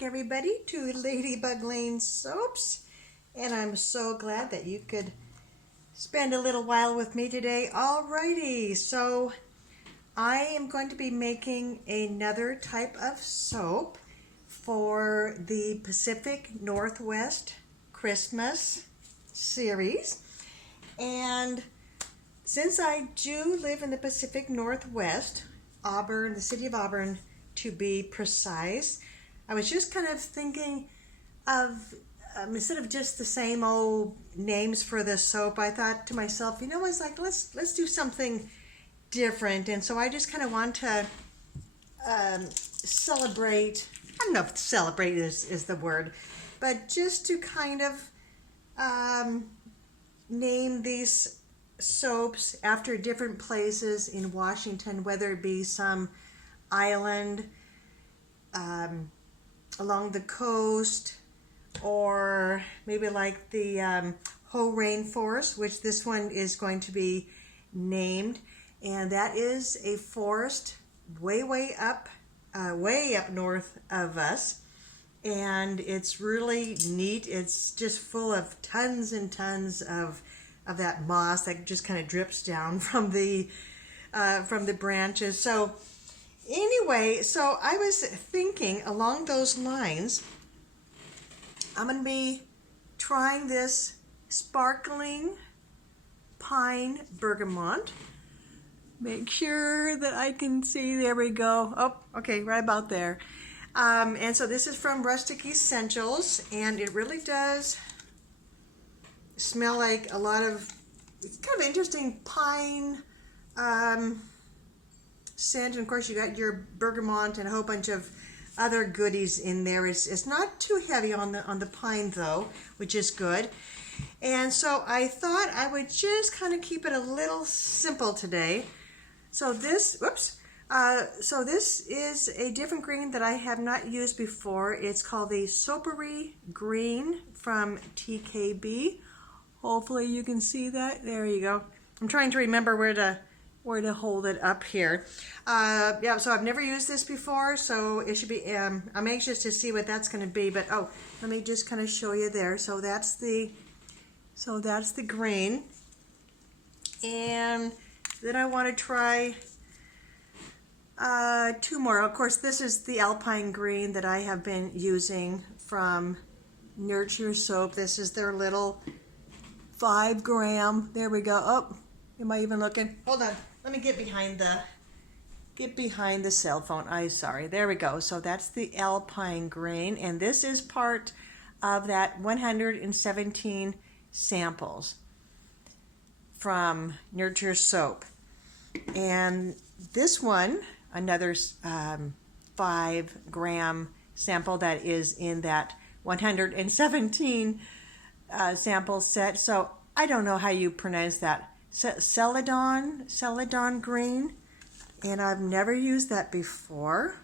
back, everybody, to Ladybug Lane Soaps, and I'm so glad that you could spend a little while with me today. Alrighty, so I am going to be making another type of soap for the Pacific Northwest Christmas series, and since I do live in the Pacific Northwest, Auburn, the city of Auburn to be precise, I was just kind of thinking of, instead of just the same old names for the soap, I thought to myself, I was like, let's do something different. And so I just kind of want to celebrate, I don't know if celebrate is the word, but just to kind of name these soaps after different places in Washington, whether it be some island along the coast, or maybe like the Hoh Rainforest, which this one is going to be named, and that is a forest way up north of us, and it's really neat. It's just full of tons and tons of that moss that just kind of drips down from the branches. So anyway, so I was thinking along those lines, I'm going to be trying this sparkling pine bergamot. Make sure that I can see. There we go. Oh, okay, right about there. And so this is from Rustic Essentials, and it really does smell like a lot of, it's kind of interesting pine scent, and of course you got your bergamot and a whole bunch of other goodies in there. It's not too heavy on the pine though, which is good. And so I thought I would just kind of keep it a little simple today. So this, so this is a different green that I have not used before. It's called the SoapBerry Green from TKB. Hopefully you can see that. There you go. I'm trying to remember where to hold it up here. Yeah, so I've never used this before, so it should be, I'm anxious to see what that's going to be, but let me just kind of show you there. So that's the green, and then I want to try two more. Of course, this is the Alpine Green that I have been using from Nurture Soap. This is their little 5 gram. There we go. Oh, am I even looking? Hold on. Let me get behind the cell phone. Sorry. There we go. So that's the Alpine Green, and this is part of that 117 samples from Nurture Soap. And this one, another 5 gram sample that is in that 117 sample set. So I don't know how you pronounce that. Celadon Green, and I've never used that before.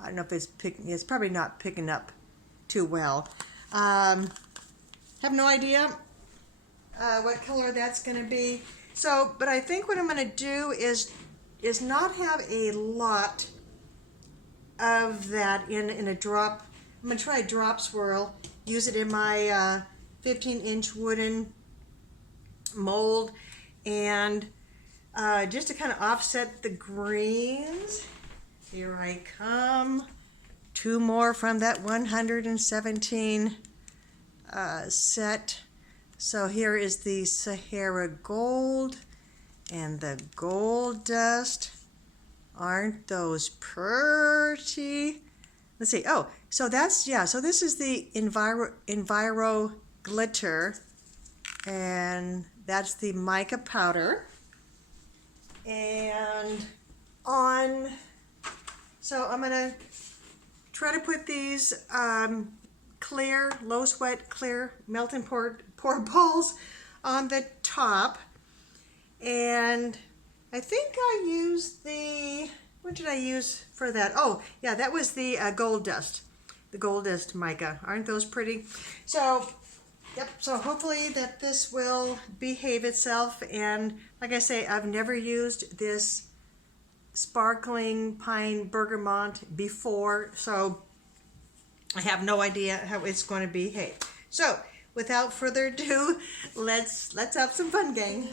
I don't know if it's probably not picking up too well. Have no idea what color that's going to be. So, but I think what I'm going to do is not have a lot of that in a drop. I'm going to try a drop swirl, use it in my 15-inch wooden mold, and just to kind of offset the greens. Here I come. 2 more from that 117 set. So here is the Sahara Gold and the Gold Dust. Aren't those pretty? Let's see. Oh, so that's, yeah, so this is the EnviroGlitter, and that's the mica powder. And so I'm going to try to put these clear, low sweat, clear melt and pour balls on the top. And I think I used what did I use for that? Oh, yeah, that was the Gold Dust. The Gold Dust mica. Aren't those pretty? So, yep, so hopefully that this will behave itself. And like I say, I've never used this sparkling pine bergamot before, so I have no idea how it's going to behave. So, without further ado, let's have some fun, gang.